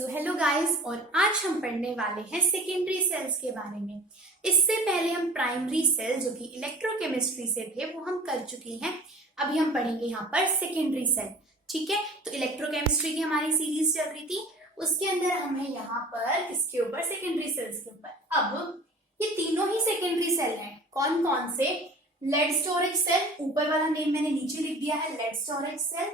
So hello guys, और आज हम पढ़ने वाले हैं सेकेंडरी सेल्स के बारे में। इससे पहले हम प्राइमरी सेल जो कि इलेक्ट्रोकेमिस्ट्री से थे वो हम कर चुके हैं। अभी हम पढ़ेंगे यहाँ पर सेकेंडरी सेल। ठीक है, तो इलेक्ट्रोकेमिस्ट्री की हमारी सीरीज चल रही थी, उसके अंदर हमें यहाँ पर इसके ऊपर सेकेंडरी सेल्स के ऊपर। अब ये तीनों ही सेकेंडरी सेल हैं। कौन कौन से? लेड स्टोरेज सेल, ऊपर वाला नेम मैंने नीचे लिख दिया है, lead storage cell,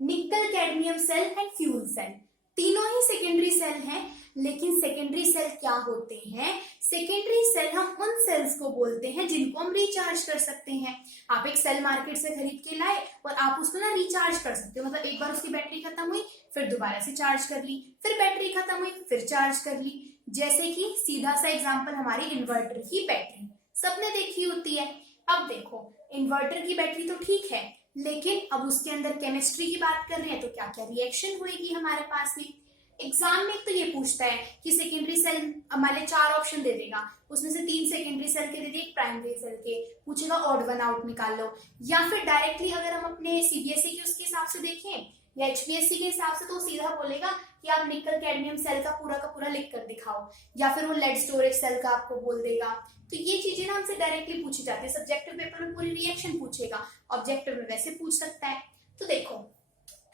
nickel cadmium cell and fuel cell. तीनों ही सेकेंडरी सेल हैं। लेकिन सेकेंडरी सेल क्या होते हैं? सेकेंडरी सेल हम उन सेल्स को बोलते हैं जिनको हम रिचार्ज कर सकते हैं। आप एक सेल मार्केट से खरीद के लाए और आप उसको ना रिचार्ज कर सकते हो, मतलब एक बार उसकी बैटरी खत्म हुई फिर दोबारा से चार्ज कर ली, फिर बैटरी खत्म हुई फिर चार्ज कर ली। जैसे कि सीधा सा एग्जांपल हमारी इन्वर्टर की बैटरी, सबने देखी होती है। अब देखो, इन्वर्टर की बैटरी तो ठीक है, लेकिन अब उसके अंदर केमिस्ट्री की बात कर रहे हैं तो क्या क्या रिएक्शन होगी हमारे पास में। एग्जाम में तो ये पूछता है कि सेकेंडरी सेल हमारे 4 ऑप्शन दे देगा, उसमें से 3 सेकेंडरी सेल के दे दिए, एक प्राइमरी सेल के, पूछेगा ऑड वन आउट निकाल लो। या फिर डायरेक्टली अगर हम अपने सीबीएसई के उसके हिसाब से देखें या एचपीएससी के हिसाब से, तो सीधा बोलेगा कि आप निकल कैडमियम सेल का पूरा लिख कर दिखाओ, या फिर वो लेड स्टोरेज सेल का आपको बोल देगा। तो ये चीजें ना हमसे डायरेक्टली पूछी जाती है। सब्जेक्टिव पेपर में पूरी रिएक्शन पूछेगा, ऑब्जेक्टिव में वैसे पूछ सकता है। तो देखो,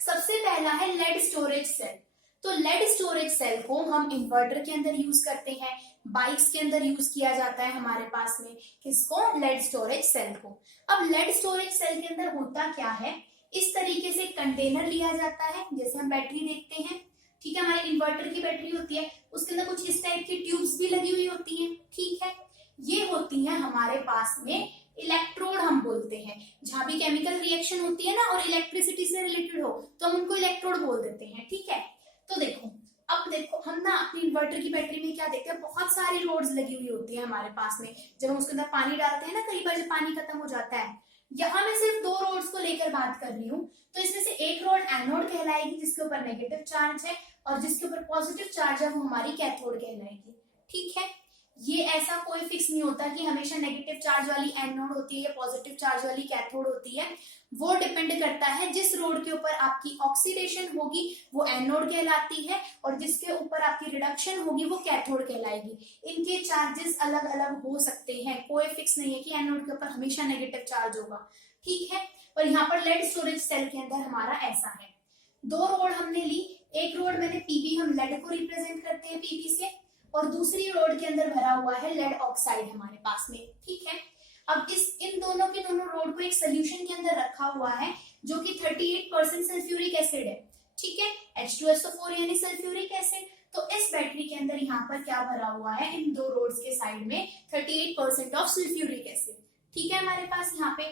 सबसे पहला है लेड स्टोरेज सेल। तो लेड स्टोरेज सेल को हम इन्वर्टर के अंदर यूज करते हैं, बाइक्स के अंदर यूज किया जाता है हमारे पास में। किसको? लेड स्टोरेज सेल को। अब लेड स्टोरेज सेल के अंदर होता क्या है, इस तरीके से कंटेनर लिया जाता है, जैसे हम बैटरी देखते हैं। ठीक है, हमारी इन्वर्टर की बैटरी होती है, उसके अंदर कुछ इस टाइप की ट्यूब्स भी लगी हुई होती हैं। ठीक है, ये होती है हमारे पास में इलेक्ट्रोड, हम बोलते हैं। जहां भी केमिकल रिएक्शन होती है ना और इलेक्ट्रिसिटी से रिलेटेड हो तो हम उनको इलेक्ट्रोड बोल देते हैं। ठीक है, तो देखो, अब देखो हम ना अपनी इन्वर्टर की बैटरी में क्या देखते हैं, बहुत सारी रोड्स लगी हुई होती है हमारे पास में। जब हम उसके अंदर पानी डालते हैं ना, कई बार जब पानी खत्म हो जाता है, यहाँ मैं सिर्फ 2 रोड्स को लेकर बात कर रही हूँ। तो इसमें से एक रोड एनोड कहलाएगी जिसके ऊपर नेगेटिव चार्ज है, और जिसके ऊपर पॉजिटिव चार्ज है वो हमारी कैथोड कहलाएगी। ठीक है, ये ऐसा कोई फिक्स नहीं होता कि हमेशा नेगेटिव चार्ज वाली एनोड होती है या पॉजिटिव चार्ज वाली कैथोड होती है। वो डिपेंड करता है जिस रोड के ऊपर आपकी ऑक्सीडेशन होगी वो एनोड कहलाती है, और जिसके ऊपर आपकी रिडक्शन होगी वो कैथोड कहलाएगी। इनके चार्जेस अलग अलग हो सकते हैं, कोई फिक्स नहीं है कि एनोड के ऊपर हमेशा नेगेटिव चार्ज होगा। ठीक है, और यहाँ पर लेड स्टोरेज सेल के अंदर हमारा ऐसा है। 2 रोड हमने ली, एक रोड मैंने पीबी, हम लेड को रिप्रेजेंट करते हैं पीबी से, और दूसरी रोड के अंदर भरा हुआ है लेड ऑक्साइड हमारे पास में। ठीक है, अब इन दोनों के दोनों रोड को एक सोल्यूशन के अंदर रखा हुआ है जो कि 38% सल्फ्यूरिक एसिड है। ठीक है, H2SO4 यानी सल्फ्यूरिक एसिड। तो इस बैटरी के अंदर यहाँ पर क्या भरा हुआ है, इन 2 रोड्स के साइड में 38% ऑफ सल्फ्यूरिक एसिड। ठीक है, हमारे पास यहाँ पे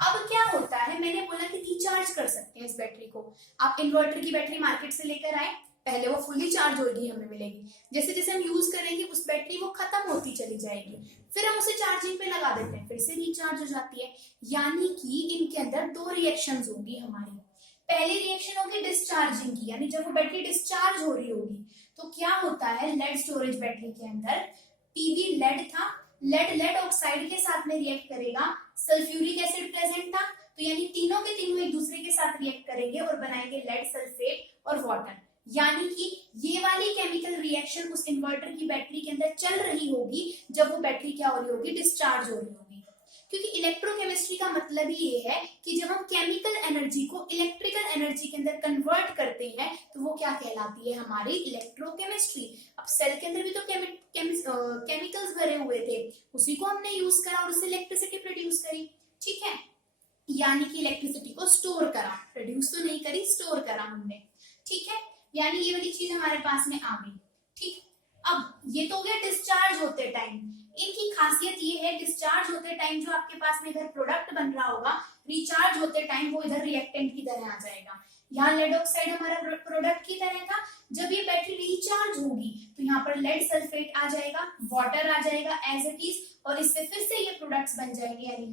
अब क्या होता है, मैंने बोला कि रिचार्ज कर सकते हैं इस बैटरी को। आप इन्वर्टर की बैटरी मार्केट से लेकर आए, पहले वो फुल्ली चार्ज होगी, हमें मिलेगी। जैसे जैसे हम यूज करेंगे उस बैटरी वो खत्म होती चली जाएगी, फिर हम उसे चार्जिंग पे लगा देते हैं, फिर से रिचार्ज हो जाती है। यानी कि इनके अंदर 2 रिएक्शंस होंगी हमारी। पहली रिएक्शन होगी डिस्चार्जिंग की, यानी जब वो बैटरी डिस्चार्ज हो रही होगी तो क्या होता है, लेड स्टोरेज बैटरी के अंदर पीबी लेड था, लेड ऑक्साइड के साथ में रिएक्ट करेगा, सल्फ्यूरिक एसिड प्रेजेंट था, तो यानी तीनों के तीनों एक दूसरे के साथ रिएक्ट करेंगे और बनाएंगे लेड सल्फेट और वाटर। यानी कि ये वाली केमिकल रिएक्शन उस इन्वर्टर की बैटरी के अंदर चल रही होगी जब वो बैटरी क्या हो रही होगी, डिस्चार्ज हो रही होगी। क्योंकि इलेक्ट्रोकेमिस्ट्री का मतलब ही ये है कि जब हम केमिकल एनर्जी को इलेक्ट्रिकल एनर्जी के अंदर कन्वर्ट करते हैं तो वो क्या कहलाती है, हमारी इलेक्ट्रोकेमिस्ट्री। अब सेल के अंदर भी तो केमिकल्स भरे हुए थे, उसी को हमने यूज करा और उससे इलेक्ट्रिसिटी प्रोड्यूस करी। ठीक है, यानी कि इलेक्ट्रिसिटी को स्टोर करा, प्रोड्यूस तो नहीं करी, स्टोर करा हमने। ठीक है, यानी ये वाली चीज हमारे पास में आ गई। ठीक, अब ये तो हो गया डिस्चार्ज होते टाइम। इनकी खासियत ये है, डिस्चार्ज होते टाइम जो आपके पास में इधर प्रोडक्ट बन रहा होगा, रिचार्ज होते टाइम वो इधर रिएक्टेंट की तरह आ जाएगा। यहाँ लेड ऑक्साइड हमारा प्रोडक्ट की तरह था, जब ये बैटरी रिचार्ज होगी तो यहाँ पर लेड सल्फेट आ जाएगा, वाटर आ जाएगा एज इट इज, और इससे फिर से ये प्रोडक्ट्स बन जाएंगे, यानी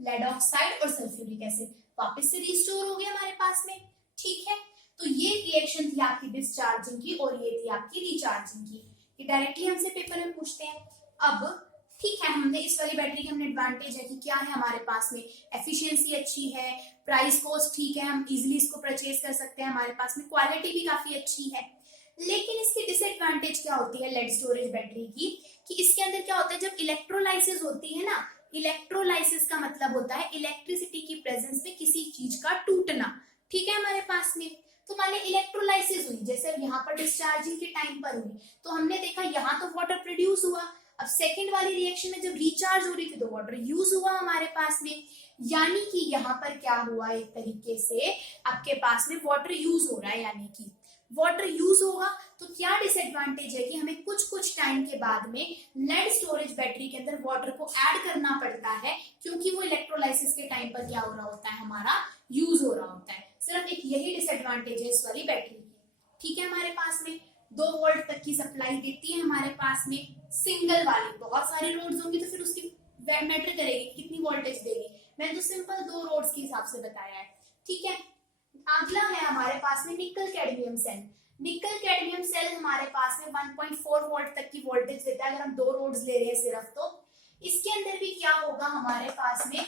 लेड ऑक्साइड और सल्फ्यूरिक एसिड वापस से रिस्टोर हो गया हमारे पास में। ठीक है, तो ये रिएक्शन थी आपकी डिस्चार्जिंग की और ये थी आपकी रिचार्जिंग की। ये डायरेक्टली हमसे पेपर में पूछते हैं। अब ठीक है, हमने इस वाली बैटरी की हमने एडवांटेज है कि क्या है हमारे पास में, एफिशिएंसी अच्छी है, प्राइस कॉस्ट ठीक है, हम इजीली इसको परचेज कर सकते हैं, हमारे पास में क्वालिटी भी काफी अच्छी है। लेकिन इसकी डिसएडवांटेज क्या होती है लेड स्टोरेज बैटरी की, कि इसके अंदर क्या होता है, जब इलेक्ट्रोलाइसिस होती है ना, इलेक्ट्रोलाइसिस का मतलब होता है इलेक्ट्रिसिटी की प्रेजेंस में किसी चीज का टूटना, ठीक है हमारे पास में। तो मान लीजिए इलेक्ट्रोलाइसिस हुई, जैसे यहाँ पर डिस्चार्जिंग के टाइम पर हुई, तो हमने देखा यहाँ तो वाटर प्रोड्यूस हुआ, अब सेकेंड वाली रिएक्शन में जब रिचार्ज हो रही थी तो वाटर यूज हुआ हमारे पास में, यानी कि यहाँ पर क्या हुआ, एक तरीके से आपके पास में वाटर यूज हो रहा है, यानी कि वाटर यूज होगा तो क्या डिसएडवांटेज है कि हमें कुछ कुछ टाइम के बाद में लेड स्टोरेज बैटरी के अंदर वाटर को ऐड करना पड़ता है, क्योंकि वो इलेक्ट्रोलाइसिस के टाइम पर क्या हो रहा होता है, हमारा यूज हो रहा होता है। सिर्फ एक यही डिसएडवांटेज है इस वाली बैटरी की, ठीक है। हमारे पास में 2 वोल्ट तक की सप्लाई देती है हमारे पास में, सिंगल वाली, बहुत सारे रोड्स होंगी तो फिर उसकी मैटर करेगी कितनी वोल्टेज देगी, मैंने तो सिंपल 2 रोड्स के हिसाब से बताया है, ठीक है। अगला है हमारे पास में nickel cadmium cell. Nickel cadmium cell हमारे पास में 1.4 वोल्ट तक की वोल्टेज देता है, अगर हम 2 रोड्स ले रहे हैं सिर्फ तो। इसके अंदर भी क्या होगा, हमारे पास में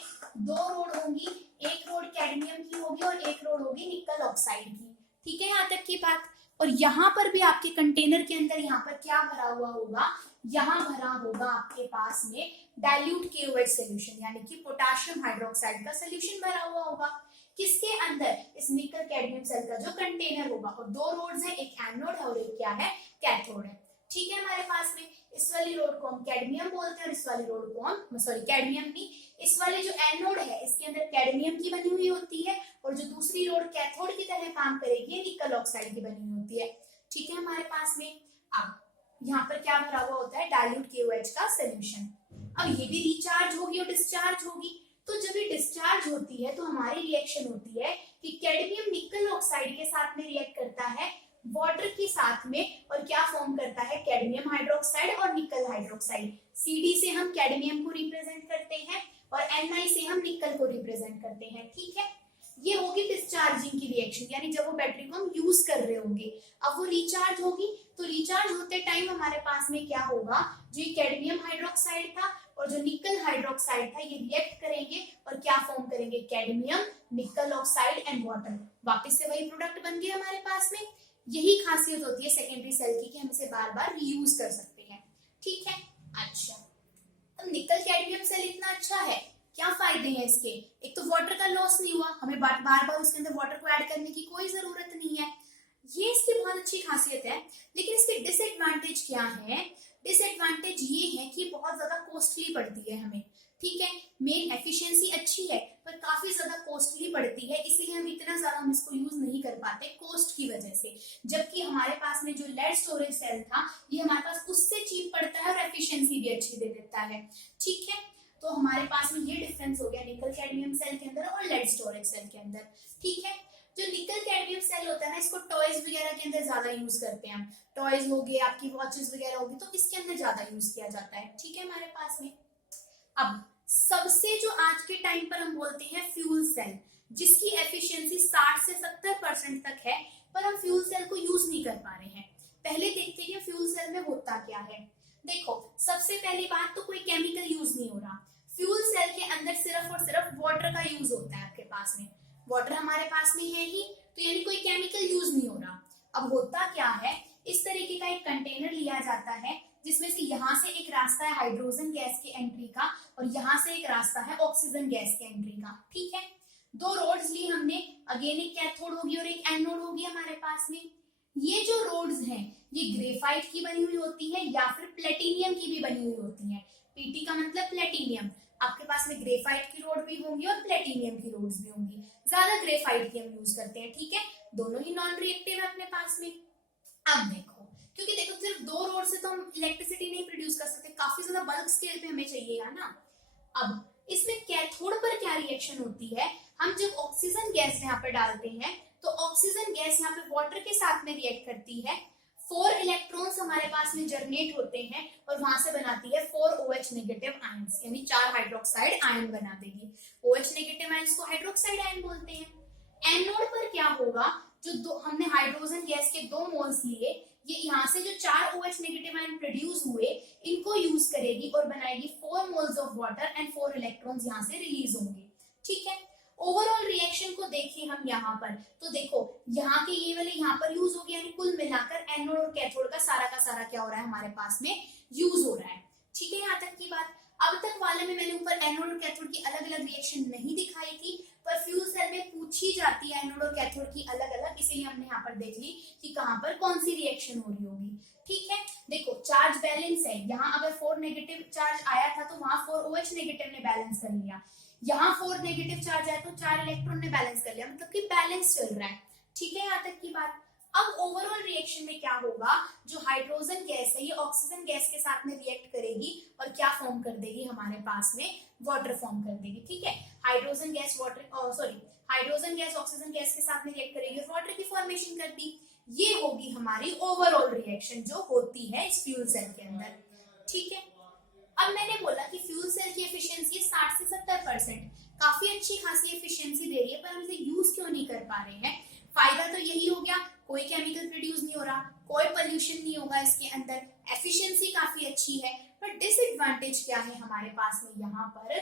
2 रोड होंगी, एक रोड कैडमियम की होगी और एक रोड होगी निकल ऑक्साइड की, ठीक है, यहाँ तक की बात। और यहाँ पर भी आपके कंटेनर के अंदर यहाँ पर क्या भरा हुआ होगा, यहाँ भरा होगा आपके पास में डाइल्यूट KOH सोल्यूशन, यानी कि पोटेशियम हाइड्रोक्साइड का सोल्यूशन भरा हुआ होगा, किसके अंदर, इस निकल कैडमियम सेल का जो कंटेनर होगा। और 2 रोड्स है, एक एनोड है और एक क्या है, कैथोड है, ठीक है हमारे पास में। इस वाली रोड को हम कैडमियम बोलते हैं और इस वाली रोड को हम, सॉरी कैडमियम नहीं, इस वाली जो एनोड है इसके अंदर कैडमियम की बनी हुई होती है, और जो दूसरी रोड कैथोड की तरह काम करेगी निकल ऑक्साइड की बनी हुई होती है, ठीक है हमारे पास में। अब यहाँ पर क्या भरा हुआ होता है, डाइल्यूट KOH का सोल्यूशन। अब ये भी रिचार्ज होगी और डिस्चार्ज होगी, तो जब ये डिस्चार्ज होती है तो हमारी रिएक्शन होती है कि कैडमियम निकल ऑक्साइड के साथ में रिएक्ट करता है वाटर के साथ में, और क्या फॉर्म करता है, कैडमियम हाइड्रोक्साइड और निकल हाइड्रोक्साइड। CD से हम कैडमियम को रिप्रेजेंट करते हैं और Na से हम निकल को रिप्रेजेंट करते हैं, ठीक है। ये होगी डिस्चार्जिंग की रिएक्शन, यानी जब वो बैटरी को हम यूज कर रहे होंगे। अब वो रिचार्ज होगी, तो रिचार्ज होते टाइम हमारे पास में क्या होगा, जो कैडमियम हाइड्रोक्साइड था और जो निकल हाइड्रोक्साइड था ये रिएक्ट करेंगे और क्या फॉर्म करेंगे, कैडमियम निकल ऑक्साइड एंड वाटर, वापस से वही प्रोडक्ट बन गया हमारे पास में। यही खासियत होती है सेकेंडरी सेल की कि हम इसे बार बार रीयूज कर सकते हैं, ठीक है। अच्छा, अब निकल कैडमियम सेल इतना अच्छा है, क्या फायदे हैं इसके, एक तो वाटर का लॉस नहीं हुआ, हमें बार बार उसके अंदर वाटर को ऐड करने की कोई जरूरत नहीं है, ये इसकी बहुत अच्छी खासियत है। लेकिन इसके डिसएडवांटेज क्या है, डिसएडवांटेज ये है कि बहुत ज्यादा कॉस्टली पड़ती है हमें, ठीक है। मेन एफिशिएंसी अच्छी है पर काफी ज्यादा कॉस्टली पड़ती है, इसीलिए हम इतना ज्यादा हम इसको यूज नहीं कर पाते कॉस्ट की वजह से। जबकि हमारे पास में जो लेड स्टोरेज सेल था ये हमारे पास उससे चीप पड़ता है और एफिशिएंसी भी अच्छी दे देता है, ठीक है। तो हमारे पास में ये डिफरेंस हो गया निकल कैडमियम सेल के अंदर और लेड स्टोरेज सेल के अंदर, ठीक है। जो निकल कैडमियम सेल होता है ना, इसको टॉयज वगैरह के अंदर ज्यादा यूज करते हैं हम, टॉयज हो गए, आपकी वॉचेस वगैरह होगी, तो इसके अंदर ज्यादा यूज किया जाता है, ठीक है हमारे पास में। अब सबसे जो आज के टाइम पर हम बोलते हैं फ्यूल सेल, जिसकी एफिशिएंसी 60 से 70% तक है, पर हम फ्यूल सेल को यूज नहीं कर पा रहे हैं। पहले देखते हैं फ्यूल सेल में होता क्या है। देखो, सबसे पहली बात तो कोई केमिकल यूज नहीं हो रहा, फ्यूल सेल के अंदर सिर्फ और सिर्फ वाटर का यूज होता है आपके पास में, वाटर हमारे पास में है ही, तो यानी कोई केमिकल यूज नहीं हो रहा। अब होता क्या है, इस तरीके का एक कंटेनर लिया जाता है जिसमें से यहाँ से एक रास्ता है हाइड्रोजन गैस के एंट्री का और यहाँ से एक रास्ता है ऑक्सीजन गैस के एंट्री का, ठीक है। 2 रोड्स ली हमने, अगेन एक कैथोड होगी और एक एनोड होगी हमारे पास में। ये जो रोड्स हैं ये ग्रेफाइट की बनी हुई होती है या फिर प्लेटिनियम की भी बनी हुई होती है। पीटी का मतलब प्लेटिनियम, आपके पास में ग्रेफाइट की रोड भी होंगी और प्लेटिनियम की रोड्स भी होंगी, ज्यादा ग्रेफाइट की हम यूज करते हैं, ठीक है। दोनों ही नॉन रिएक्टिव है अपने पास में। अब देखो, क्योंकि देखो सिर्फ 2 रोड से तो हम इलेक्ट्रिसिटी नहीं प्रोड्यूस कर सकते, काफी ज्यादा बल्क स्केल पे हमें चाहिएगा ना। अब इसमें कैथोड पर क्या रिएक्शन होती है, हम जब ऑक्सीजन गैस यहाँ पर डालते हैं तो ऑक्सीजन गैस यहाँ पे वाटर के साथ में रिएक्ट करती है, 4 इलेक्ट्रॉन्स हमारे पास में जनरेट होते हैं और वहां से बनाती है 4 OH नेगेटिव आयंस, यानी 4 हाइड्रोक्साइड आयन बना देगी। OH नेगेटिव आयंस को हाइड्रोक्साइड आयन बोलते हैं। एनोड पर क्या होगा, जो हमने हाइड्रोजन गैस के 2 मोल्स लिए, ये यहाँ से जो 4 OH नेगेटिव आयन प्रोड्यूस हुए इनको यूज करेगी और बनाएगी 4 moles of water and 4 electrons यहाँ से रिलीज होंगे, ठीक है। ओवरऑल रिएक्शन को देखिए हम यहाँ पर, तो देखो यहाँ के ये वाले यहाँ पर यूज हो गया, यानी कुल मिलाकर एनोड और कैथोड का सारा क्या हो रहा है हमारे पास में यूज हो रहा है। ठीक है, यहाँ तक की बात। अब तक वाले में मैंने ऊपर एनोड और कैथोड की अलग अलग रिएक्शन नहीं दिखाई थी, पर फ्यूल सेल में पूछी जाती है एनोड और कैथोड की अलग अलग, इसीलिए हमने यहाँ पर देख ली कि कहाँ पर कौन सी रिएक्शन हो रही होगी। ठीक है, देखो चार्ज बैलेंस है, यहाँ अगर 4 नेगेटिव चार्ज आया था तो वहां 4 OH नेगेटिव ने बैलेंस कर लिया, यहाँ 4 नेगेटिव चार्ज आया तो 4 इलेक्ट्रॉन ने बैलेंस कर लिया, मतलब कि बैलेंस चल रहा है। ठीक है, यहाँ तक की बात। अब ओवरऑल रिएक्शन में क्या होगा, जो हाइड्रोजन गैस है ये ऑक्सीजन गैस के साथ में रिएक्ट करेगी और क्या फॉर्म कर देगी, हमारे पास में वाटर फॉर्म कर देगी। ठीक है, hydrogen gas hydrogen gas oxygen gas के साथ में रिएक्ट करेगी और वाटर की फॉर्मेशन कर दी। ये होगी हमारी ओवरऑल रिएक्शन जो होती है इस फ्यूल सेल के अंदर। ठीक है, अब मैंने बोला कि फ्यूल सेल की एफिशिएंसी 60 से 70%, काफी अच्छी खासी एफिशिएंसी दे रही है, पर हम इसे यूज क्यों नहीं कर पा रहे हैं। फायदा तो यही हो गया, कोई केमिकल प्रोड्यूस नहीं हो रहा, कोई पोल्यूशन नहीं होगा इसके अंदर, एफिशिएंसी काफी अच्छी है, पर डिसएडवांटेज क्या है हमारे पास में यहाँ पर,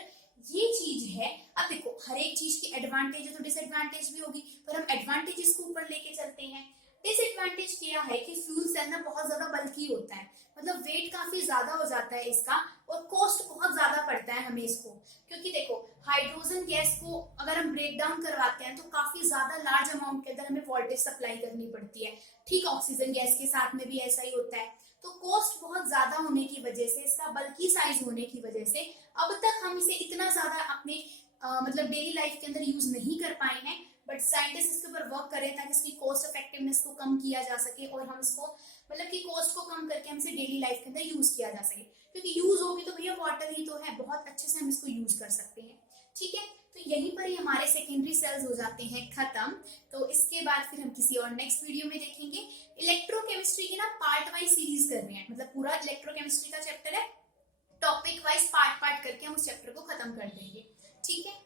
ये चीज है। अब देखो हर एक चीज की एडवांटेज है तो डिसएडवांटेज भी होगी, पर हम एडवांटेजेस को ऊपर लेके चलते हैं। डिसएडवांटेज क्या है कि फ्यूल सेल ना बहुत ज्यादा बल्की होता है, मतलब वेट काफी ज्यादा हो जाता है इसका, और कॉस्ट बहुत ज्यादा पड़ता है हमें इसको, क्योंकि देखो हाइड्रोजन गैस को अगर हम ब्रेक डाउन करवाते हैं तो काफी ज्यादा लार्ज अमाउंट के अंदर हमें वोल्टेज सप्लाई करनी पड़ती है। ठीक, ऑक्सीजन गैस के साथ में भी ऐसा ही होता है, तो कॉस्ट बहुत ज्यादा होने की वजह से, इसका बल्कि साइज होने की वजह से अब तक हम इसे इतना ज्यादा अपने मतलब डेली लाइफ के अंदर यूज नहीं कर पाए हैं, बट साइंटिस्ट इसके ऊपर वर्क करें ताकि इसकी कॉस्ट इफेक्टिवनेस को कम किया जा सके और हम इसको मतलब कि कॉस्ट को कम करके हम इसे डेली लाइफ के अंदर यूज किया जा सके, क्योंकि यूज होगी तो भैया वाटर ही तो है, बहुत अच्छे से हम इसको यूज कर सकते हैं। ठीक है, तो यहीं पर ही हमारे सेकेंडरी सेल्स हो जाते हैं खत्म। तो इसके बाद फिर हम किसी और नेक्स्ट वीडियो में देखेंगे। इलेक्ट्रोकेमिस्ट्री की ना पार्ट वाइज सीरीज कर रहे हैं, मतलब पूरा इलेक्ट्रोकेमिस्ट्री का चैप्टर है, टॉपिक वाइज पार्ट करके हम उस चैप्टर को खत्म कर देंगे। ठीक है।